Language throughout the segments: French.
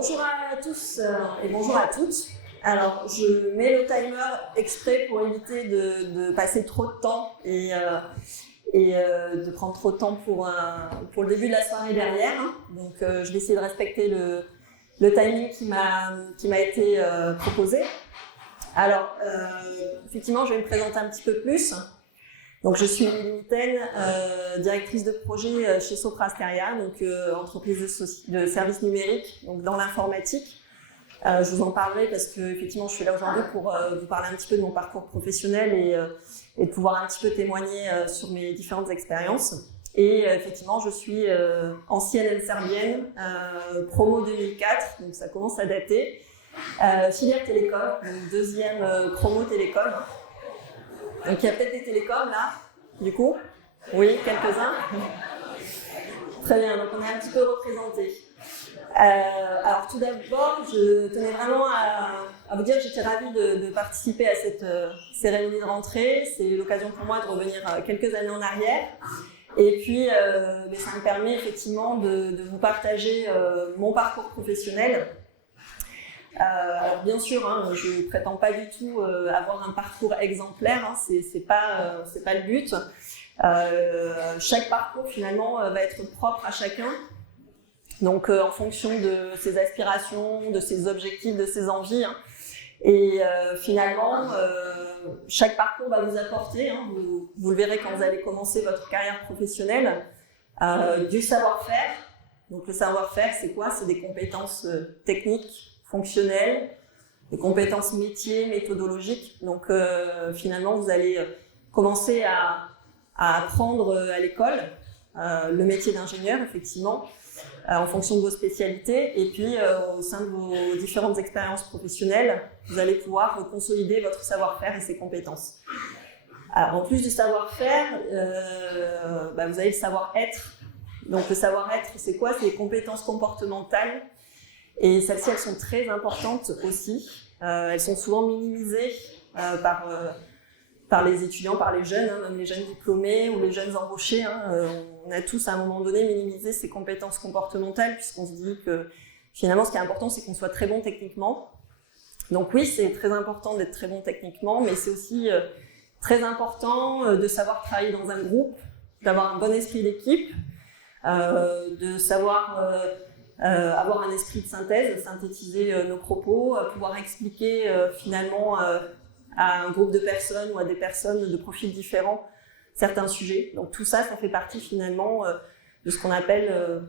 Bonjour à tous et bonjour à toutes. Alors, je mets le timer exprès pour éviter de passer trop de temps et de prendre trop de temps pour le début de la soirée derrière. Donc, je vais essayer de respecter le timing qui m'a été proposé. Alors, effectivement, je vais me présenter un petit peu plus. Donc, je suis Émilie Mitaine, directrice de projet chez Sopra Steria, donc entreprise de services numériques, donc dans l'informatique. Je vous en parlerai parce que effectivement, je suis là aujourd'hui pour vous parler un petit peu de mon parcours professionnel et de pouvoir un petit peu témoigner sur mes différentes expériences. Et effectivement, je suis ancienne serbienne, promo 2004, donc ça commence à dater. Filière télécom, donc deuxième promo télécom. Donc il y a peut-être des télécoms là, du coup. Oui, quelques-uns. Très bien, donc on est un petit peu représentés. Alors tout d'abord, je tenais vraiment à vous dire que j'étais ravie de participer à cette cérémonie de rentrée. C'est l'occasion pour moi de revenir quelques années en arrière. Et puis, ça me permet effectivement de vous partager mon parcours professionnel. Alors bien sûr, je ne prétends pas du tout avoir un parcours exemplaire, c'est pas le but. Chaque parcours finalement va être propre à chacun. Donc en fonction de ses aspirations, de ses objectifs, de ses envies. Et finalement, chaque parcours va vous apporter, vous le verrez quand vous allez commencer votre carrière professionnelle, du savoir-faire. Donc le savoir-faire, c'est quoi? C'est des compétences techniques, fonctionnelles, des compétences métiers, méthodologiques. Donc finalement, vous allez commencer à apprendre à l'école le métier d'ingénieur, effectivement, en fonction de vos spécialités. Et puis, au sein de vos différentes expériences professionnelles, vous allez pouvoir consolider votre savoir-faire et ses compétences. Alors, en plus du savoir-faire, vous avez le savoir-être. Donc, le savoir-être, c'est quoi? C'est les compétences comportementales. Et celles-ci, elles sont très importantes aussi. Elles sont souvent minimisées par les étudiants, par les jeunes, même les jeunes diplômés ou les jeunes embauchés. On a tous, à un moment donné, minimisé ces compétences comportementales, puisqu'on se dit que, finalement, ce qui est important, c'est qu'on soit très bon techniquement. Donc oui, c'est très important d'être très bon techniquement, mais c'est aussi très important de savoir travailler dans un groupe, d'avoir un bon esprit d'équipe, de savoir avoir un esprit de synthèse, synthétiser nos propos, pouvoir expliquer finalement à un groupe de personnes ou à des personnes de profils différents certains sujets. Donc tout ça, ça fait partie finalement de ce qu'on appelle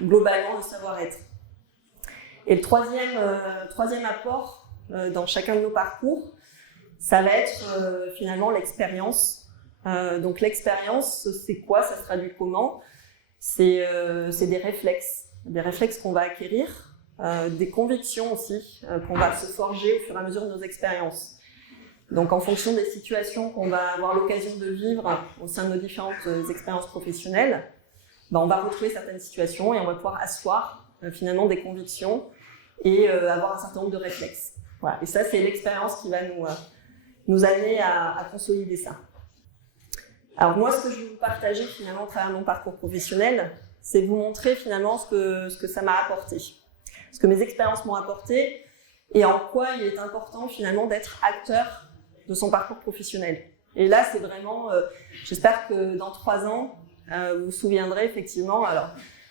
globalement le savoir-être. Et le troisième apport dans chacun de nos parcours, ça va être finalement l'expérience. Donc l'expérience, c'est quoi? Ça se traduit comment? C'est des réflexes qu'on va acquérir, des convictions aussi qu'on va se forger au fur et à mesure de nos expériences. Donc en fonction des situations qu'on va avoir l'occasion de vivre au sein de nos différentes expériences professionnelles, on va retrouver certaines situations et on va pouvoir asseoir finalement des convictions et avoir un certain nombre de réflexes. Voilà. Et ça, c'est l'expérience qui va nous amener à consolider ça. Alors moi, ce que je vais vous partager finalement à travers mon parcours professionnel, c'est vous montrer finalement ce que ça m'a apporté, ce que mes expériences m'ont apporté et en quoi il est important finalement d'être acteur de son parcours professionnel. Et là, c'est vraiment, j'espère que dans 3 ans, vous vous souviendrez effectivement, alors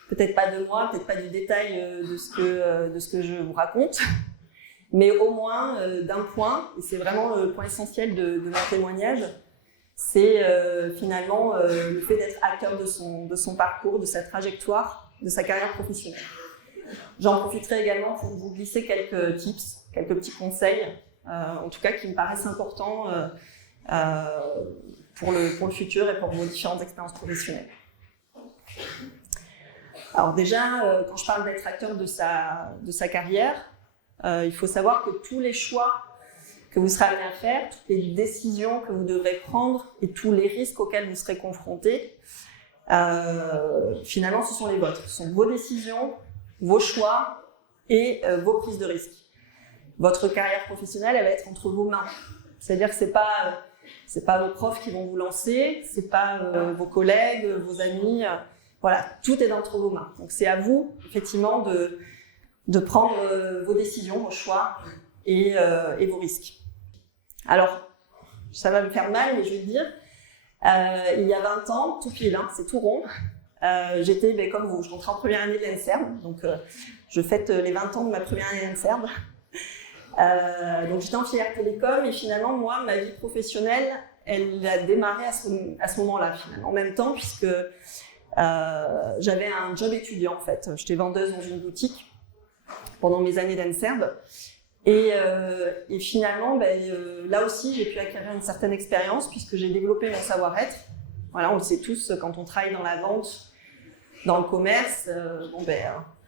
peut-être pas de moi, peut-être pas du détail de ce que je vous raconte, mais au moins d'un point, et c'est vraiment le point essentiel de mon témoignage, c'est finalement le fait d'être acteur de son parcours, de sa trajectoire, de sa carrière professionnelle. J'en profiterai également pour vous glisser quelques tips, quelques petits conseils, en tout cas qui me paraissent importants pour le futur et pour vos différentes expériences professionnelles. Alors déjà, quand je parle d'être acteur de sa carrière, il faut savoir que tous les choix que vous serez amené à faire, toutes les décisions que vous devrez prendre et tous les risques auxquels vous serez confrontés, finalement ce sont les vôtres. Ce sont vos décisions, vos choix et vos prises de risques. Votre carrière professionnelle, elle va être entre vos mains. C'est-à-dire que c'est pas vos profs qui vont vous lancer, c'est pas vos collègues, vos amis. Voilà, tout est entre vos mains. Donc c'est à vous, effectivement, de prendre vos décisions, vos choix et vos risques. Alors, ça va me faire mal, mais je vais le dire. Il y a 20 ans, tout pile, hein, c'est tout rond, j'étais comme vous, je rentrais en première année de l'ENSERM, donc je fête les 20 ans de ma première année de l'ENSERM. Donc j'étais en filière télécom et finalement, moi, ma vie professionnelle, elle a démarré à ce moment-là, finalement, en même temps, puisque j'avais un job étudiant, en fait. J'étais vendeuse dans une boutique pendant mes années d'ENSERM. Et finalement, là aussi, j'ai pu acquérir une certaine expérience puisque j'ai développé mon savoir-être. Voilà, on le sait tous, quand on travaille dans la vente, dans le commerce,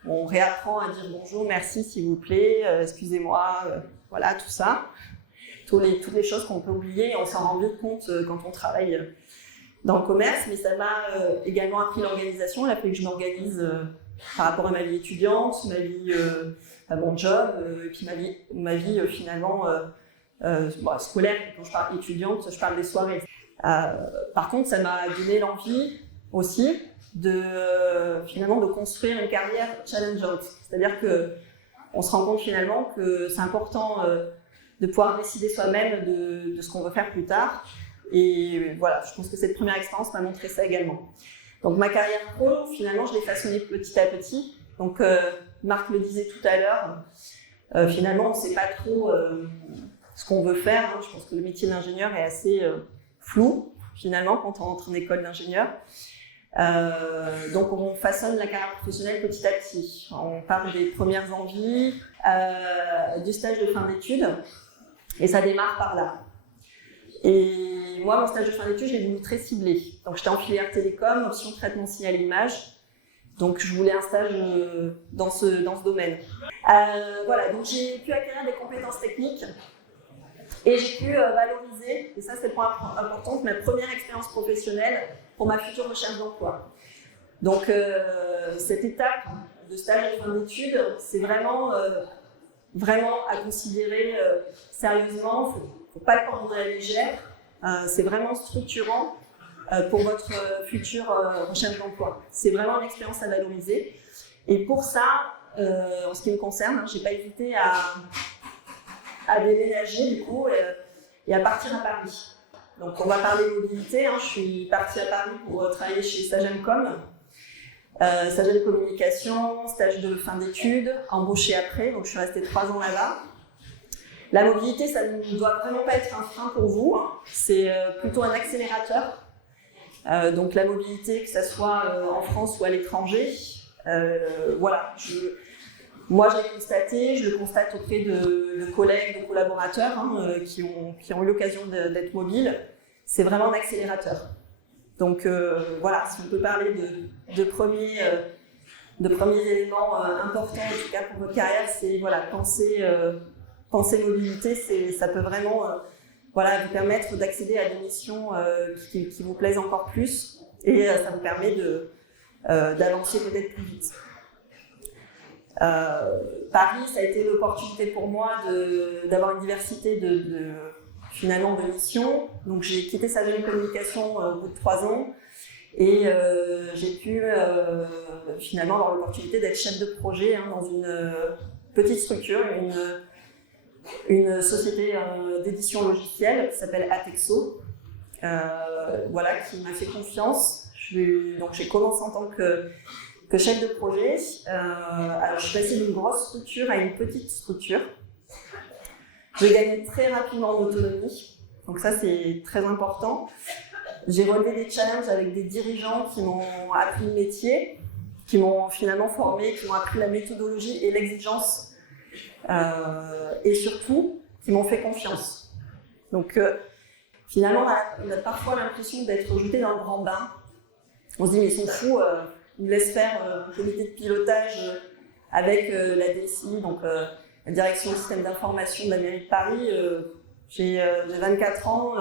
on réapprend à dire bonjour, merci, s'il vous plaît, excusez-moi, voilà, tout ça. Toutes les choses qu'on peut oublier, on s'en rend vite compte quand on travaille dans le commerce, mais ça m'a également appris l'organisation. Il a fallu que je m'organise par rapport à ma vie étudiante, ma vie, à mon job, et puis ma vie finalement scolaire. Quand je parle étudiante, je parle des soirées. Par contre, ça m'a donné l'envie aussi finalement de construire une carrière challengeante. C'est-à-dire qu'on se rend compte finalement que c'est important de pouvoir décider soi-même de ce qu'on veut faire plus tard. Et voilà, je pense que cette première expérience m'a montré ça également. Donc ma carrière pro, finalement, je l'ai façonnée petit à petit. Donc Marc le disait tout à l'heure, finalement, on ne sait pas trop ce qu'on veut faire. Hein. Je pense que le métier d'ingénieur est assez flou, finalement, quand on entre en école d'ingénieur. Donc on façonne la carrière professionnelle petit à petit. On parle des premières envies, du stage de fin d'études, et ça démarre par là. Et moi, mon stage de fin d'études, j'ai voulu très ciblé. Donc j'étais en filière télécom, option traitement signal image. Donc je voulais un stage dans ce domaine. Voilà, donc j'ai pu acquérir des compétences techniques et j'ai pu valoriser, et ça c'est le point important, ma première expérience professionnelle pour ma future recherche d'emploi. Donc cette étape de stage de fin d'études, c'est vraiment à considérer sérieusement. Faut pas le prendre à la légère. C'est vraiment structurant pour votre future recherche d'emploi. C'est vraiment une expérience à valoriser. Et pour ça, en ce qui me concerne, j'ai pas hésité à déménager du coup et à partir à Paris. Donc on va parler mobilité. Je suis partie à Paris pour travailler chez Sagemcom. Sagem Communication, stage de fin d'études, embauchée après. Donc je suis restée 3 ans là-bas. La mobilité, ça ne doit vraiment pas être un frein pour vous. C'est plutôt un accélérateur. Donc la mobilité, que ce soit en France ou à l'étranger, voilà. Moi, je l'ai constaté, je le constate auprès de collègues, de collaborateurs qui ont eu l'occasion d'être mobiles. C'est vraiment un accélérateur. Donc voilà, si on peut parler de premiers éléments importants, en tout cas pour votre carrière, c'est voilà, penser mobilité, ça peut vraiment vous permettre d'accéder à des missions qui vous plaisent encore plus et ça vous permet d'avancer peut-être plus vite. Paris, ça a été l'opportunité pour moi d'avoir une diversité finalement de missions. Donc j'ai quitté Sagem Communication au bout de 3 ans et j'ai pu finalement avoir l'opportunité d'être chef de projet dans une petite structure, une société d'édition logicielle qui s'appelle Atexo, qui m'a fait confiance. Donc j'ai commencé en tant que chef de projet. Alors je suis passée d'une grosse structure à une petite structure. J'ai gagné très rapidement en autonomie, donc ça c'est très important. J'ai relevé des challenges avec des dirigeants qui m'ont appris le métier, qui m'ont finalement formé, qui m'ont appris la méthodologie et l'exigence, et surtout qui m'ont fait confiance. Donc finalement on a parfois l'impression d'être jeté dans le grand bain. On se dit mais ils sont fous, ils me laissent faire un comité de pilotage avec la DSI, donc la direction du système d'information de la mairie de Paris. J'ai 24 ans,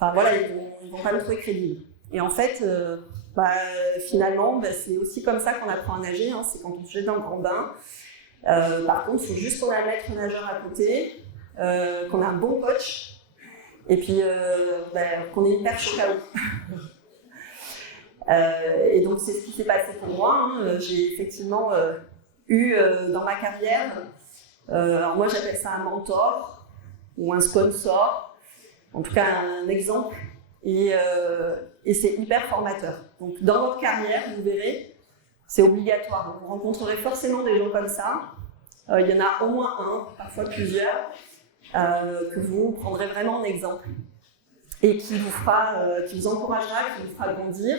ils vont pas me trouver crédible. Et en fait, finalement, c'est aussi comme ça qu'on apprend à nager, c'est quand on se jette dans le grand bain. Par contre, il faut juste qu'on ait un maître nageur à côté, qu'on a un bon coach, et puis qu'on ait une perche au cas où. Et donc c'est ce qui s'est passé pour moi. J'ai effectivement eu dans ma carrière, alors moi j'appelle ça un mentor ou un sponsor, en tout cas un exemple, et c'est hyper formateur. Donc dans votre carrière, vous verrez, c'est obligatoire. Vous rencontrerez forcément des gens comme ça. Il y en a au moins un, parfois plusieurs, que vous prendrez vraiment en exemple et qui vous encouragera, qui vous fera grandir,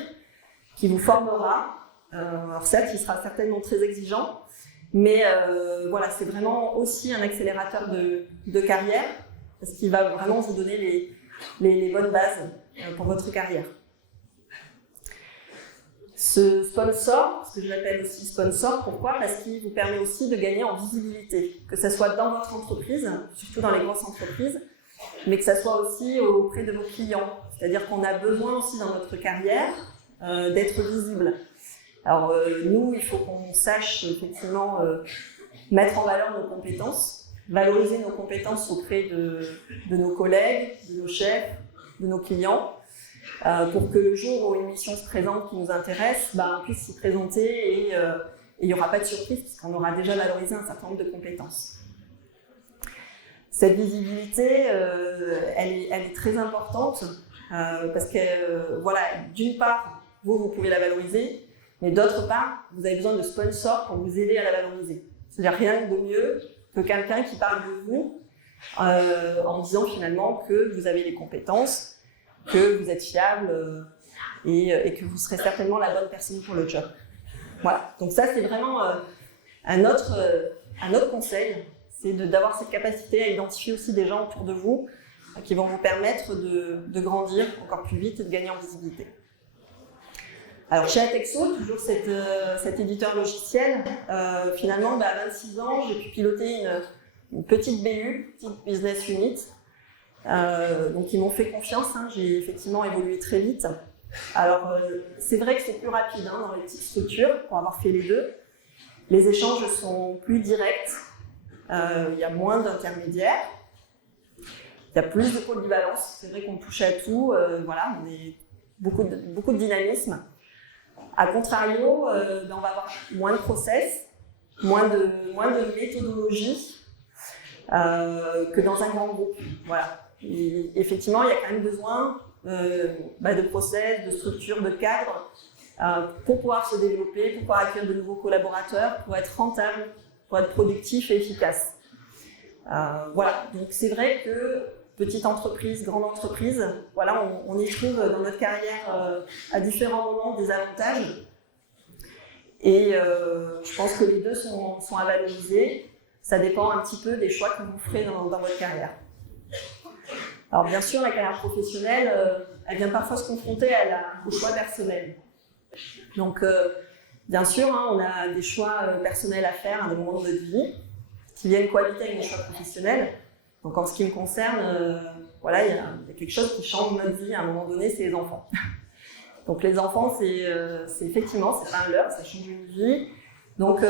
qui vous formera. Alors certes, il sera certainement très exigeant, mais voilà, c'est vraiment aussi un accélérateur de carrière parce qu'il va vraiment vous donner les bonnes bases pour votre carrière. Ce sponsor, ce que je l'appelle aussi sponsor, pourquoi ? Parce qu'il vous permet aussi de gagner en visibilité, que ce soit dans votre entreprise, surtout dans les grosses entreprises, mais que ce soit aussi auprès de vos clients. C'est-à-dire qu'on a besoin aussi dans notre carrière d'être visible. Alors nous, il faut qu'on sache effectivement mettre en valeur nos compétences, valoriser nos compétences auprès de nos collègues, de nos chefs, de nos clients, pour que le jour où une mission se présente qui nous intéresse, on puisse s'y présenter et il n'y aura pas de surprise puisqu'on aura déjà valorisé un certain nombre de compétences. Cette visibilité, elle est très importante parce que, voilà, d'une part, vous pouvez la valoriser, mais d'autre part, vous avez besoin de sponsors pour vous aider à la valoriser. C'est-à-dire rien de mieux que quelqu'un qui parle de vous en disant finalement que vous avez les compétences, que vous êtes fiable et que vous serez certainement la bonne personne pour le job. Voilà, donc ça c'est vraiment un autre conseil, c'est d'avoir cette capacité à identifier aussi des gens autour de vous qui vont vous permettre de grandir encore plus vite et de gagner en visibilité. Alors chez Atexo, toujours cet éditeur logiciel, finalement à 26 ans, j'ai pu piloter une petite BU, petite business unit. Donc ils m'ont fait confiance, j'ai effectivement évolué très vite. Alors c'est vrai que c'est plus rapide dans les petites structures pour avoir fait les deux. Les échanges sont plus directs, il y a moins d'intermédiaires, il y a plus de polyvalence, c'est vrai qu'on touche à tout, voilà, on est beaucoup de dynamisme. A contrario, on va avoir moins de process, moins de méthodologie que dans un grand groupe. Voilà. Et effectivement, il y a quand même besoin de process, de structure, de cadre pour pouvoir se développer, pour pouvoir accueillir de nouveaux collaborateurs, pour être rentable, pour être productif et efficace. Voilà. Donc c'est vrai que petite entreprise, grande entreprise, voilà, on y trouve dans notre carrière à différents moments des avantages. Et je pense que les deux sont à valoriser. Ça dépend un petit peu des choix que vous ferez dans votre carrière. Alors bien sûr, la carrière professionnelle, elle vient parfois se confronter au choix personnel. Donc bien sûr, on a des choix personnels à faire à des moments de notre vie qui viennent cohabiter avec nos choix professionnels. Donc en ce qui me concerne, voilà, il y a quelque chose qui change notre vie à un moment donné, c'est les enfants. Donc les enfants, c'est effectivement, c'est pas un leurre, ça change une vie. Donc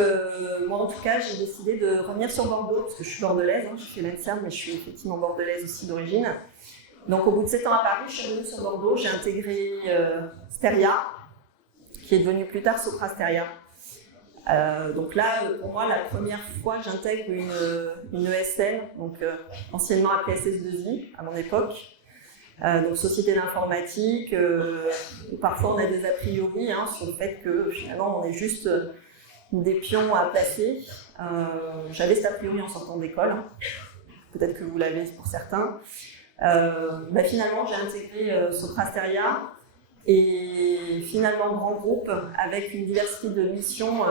moi en tout cas, j'ai décidé de revenir sur Bordeaux, parce que je suis bordelaise, je suis l'ENSERM, mais je suis effectivement bordelaise aussi d'origine. Donc au bout de 7 ans à Paris, je suis revenue sur Bordeaux, j'ai intégré Steria, qui est devenue plus tard Sopra Steria. Donc là, pour moi, la première fois que j'intègre une ESN, donc anciennement appelée SS2I à mon époque, donc société d'informatique, où parfois on a des a priori sur le fait que finalement on est juste des pions à placer. J'avais cet a priori en sortant d'école, peut-être que vous l'avez pour certains. Finalement, j'ai intégré Sopra Steria. Et finalement, grand groupe avec une diversité de missions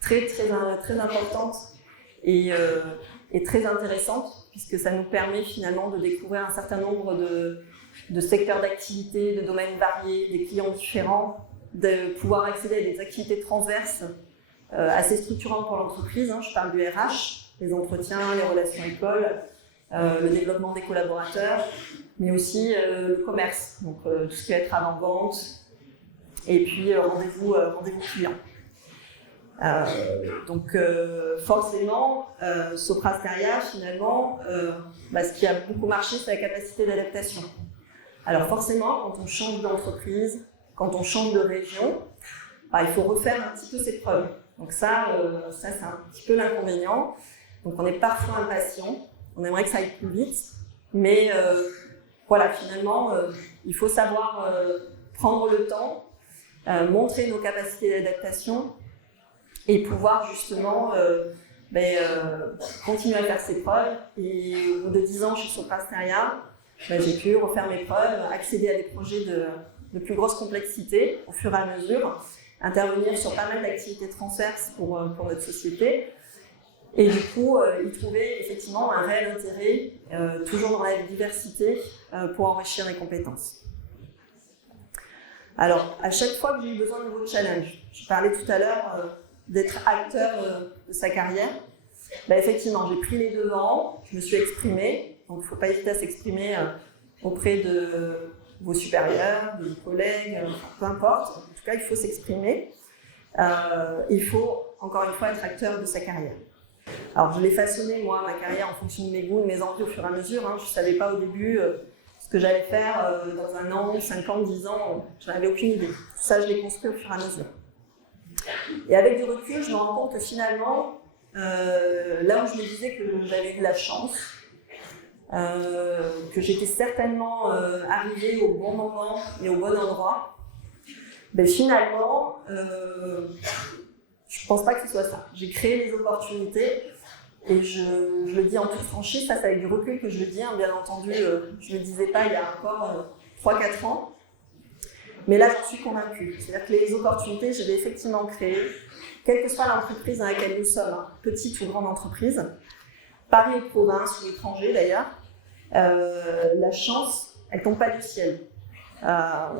très importante et très intéressante, puisque ça nous permet finalement de découvrir un certain nombre de secteurs d'activité, de domaines variés, des clients différents, de pouvoir accéder à des activités transverses assez structurantes pour l'entreprise. Je parle du RH, les entretiens, les relations écoles, le développement des collaborateurs, mais aussi le commerce, donc tout ce qui va être avant-vente, et puis rendez-vous client. Donc forcément, Sopra Steria, finalement, ce qui a beaucoup marché, c'est la capacité d'adaptation. Alors forcément, quand on change d'entreprise, quand on change de région, il faut refaire un petit peu ses preuves. Donc ça c'est un petit peu l'inconvénient. Donc on est parfois impatient, on aimerait que ça aille plus vite, mais voilà, finalement, il faut savoir prendre le temps, montrer nos capacités d'adaptation et pouvoir justement continuer à faire ses preuves. Et au bout de 10 ans chez Soprasteria, j'ai pu refaire mes preuves, accéder à des projets de plus grosse complexité au fur et à mesure, intervenir sur pas mal d'activités transverses pour notre société. Et du coup, y trouver effectivement un réel intérêt, toujours dans la diversité, pour enrichir mes compétences. Alors, à chaque fois que j'ai eu besoin de nouveaux challenges, je parlais tout à l'heure d'être acteur de sa carrière, effectivement, j'ai pris les devants, je me suis exprimée, donc il ne faut pas hésiter à s'exprimer auprès de vos supérieurs, de vos collègues, peu importe, en tout cas, il faut s'exprimer. Il faut, encore une fois, être acteur de sa carrière. Alors, je l'ai façonné, moi, ma carrière, en fonction de mes goûts, de mes envies au fur et à mesure. Je ne savais pas au début ce que j'allais faire dans 1 an, 5 ans, 10 ans. Je n'avais aucune idée. Tout ça, je l'ai construit au fur et à mesure. Et avec du recul, je me rends compte que finalement, là où je me disais que j'avais eu de la chance, que j'étais certainement arrivée au bon moment et au bon endroit, finalement, je ne pense pas que ce soit ça. J'ai créé les opportunités et je le dis en toute franchise, ça c'est avec du recul que je le dis, bien entendu, je ne le disais pas il y a encore 3-4 ans, mais là j'en suis convaincue. C'est-à-dire que les opportunités, je les ai effectivement créées, quelle que soit l'entreprise dans laquelle nous sommes, petite ou grande entreprise, Paris et province ou étranger d'ailleurs, la chance, elle ne tombe pas du ciel.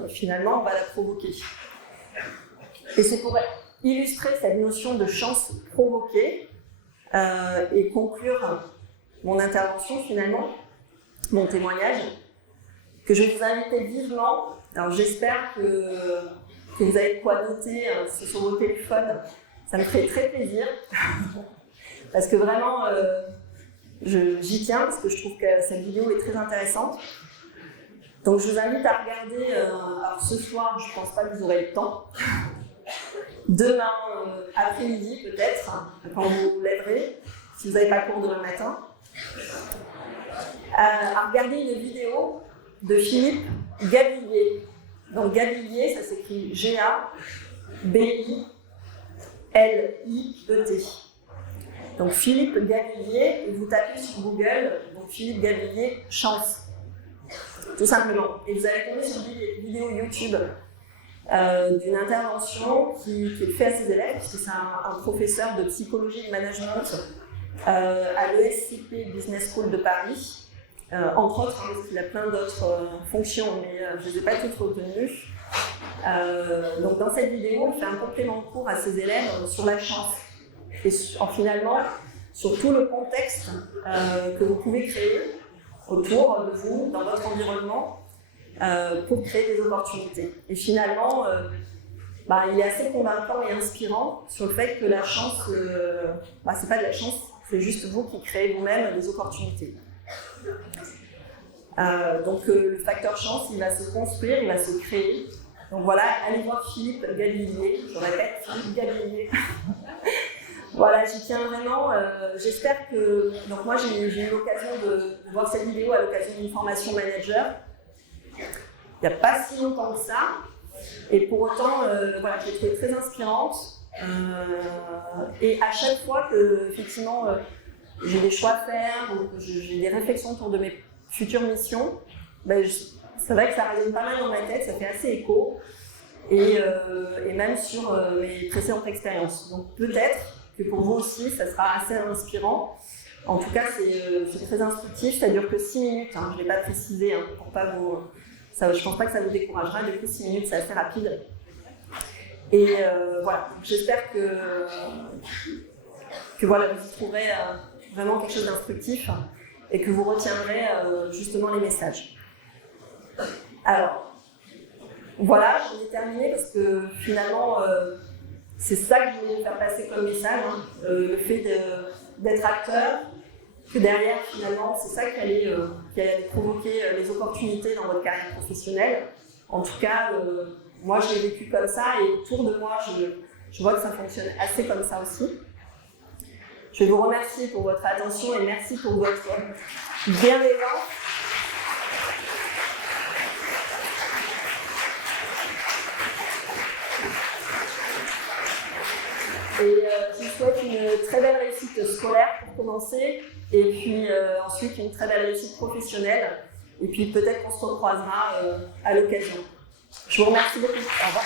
Finalement, on va la provoquer. Et c'est pour illustrer cette notion de chance provoquée et conclure mon intervention finalement, mon témoignage, que je vais vous inviter vivement. Alors j'espère que vous avez de quoi noter sur vos téléphones, ça me ferait très plaisir, parce que vraiment j'y tiens, parce que je trouve que cette vidéo est très intéressante. Donc je vous invite à regarder, alors ce soir je ne pense pas que vous aurez le temps, demain après-midi peut-être, quand vous vous lèverez, si vous n'avez pas cours demain matin, à regarder une vidéo de Philippe Gabillier. Donc Gabillier, ça s'écrit G-A-B-I-L-I-E-T. Donc Philippe Gabillier, et vous tapez sur Google, donc Philippe Gabillier, chance. Tout simplement. Et vous allez tomber sur une vidéo YouTube d'une intervention qui est faite à ses élèves, puisque c'est un professeur de psychologie et de management à l'ESCP Business School de Paris, entre autres, parce qu'il a plein d'autres fonctions, mais je ne les ai pas toutes retenues. Donc dans cette vidéo, il fait un complément de cours à ses élèves sur la chance, et finalement sur tout le contexte que vous pouvez créer autour de vous, dans votre environnement, pour créer des opportunités. Et finalement, il est assez convaincant et inspirant sur le fait que la chance, c'est pas de la chance, c'est juste vous qui créez vous-même des opportunités. Donc le facteur chance, il va se construire, il va se créer. Donc voilà, allez voir Philippe Gabillier, je répète, Philippe Gabillier. Voilà, j'y tiens vraiment. J'espère que. Donc, moi, j'ai eu l'occasion de voir cette vidéo à l'occasion d'une formation manager. Il n'y a pas si longtemps que ça. Et pour autant, j'ai été très inspirante. Et à chaque fois que, effectivement, j'ai des choix à faire ou que j'ai des réflexions autour de mes futures missions, c'est vrai que ça résonne pas mal dans ma tête, ça fait assez écho. Et même sur mes précédentes expériences. Donc, peut-être que pour vous aussi, ça sera assez inspirant. En tout cas, c'est très instructif, ça dure que 6 minutes, je ne l'ai pas précisé, pour pas vous... je ne pense pas que ça vous découragera, du coup 6 minutes, c'est assez rapide. Et voilà, j'espère que voilà, vous y trouverez vraiment quelque chose d'instructif et que vous retiendrez justement les messages. Alors, voilà, j'en ai terminé parce que finalement, c'est ça que je voulais vous faire passer comme message, le fait d'être acteur, que derrière, finalement, c'est ça qui allait provoquer les opportunités dans votre carrière professionnelle. En tout cas, moi, je l'ai vécu comme ça et autour de moi, Je vois que ça fonctionne assez comme ça aussi. Je vais vous remercier pour votre attention et merci pour votre bienveillance. Et je vous souhaite une très belle réussite scolaire pour commencer, et puis ensuite une très belle réussite professionnelle, et puis peut-être qu'on se recroisera à l'occasion. Je vous remercie beaucoup. Au revoir.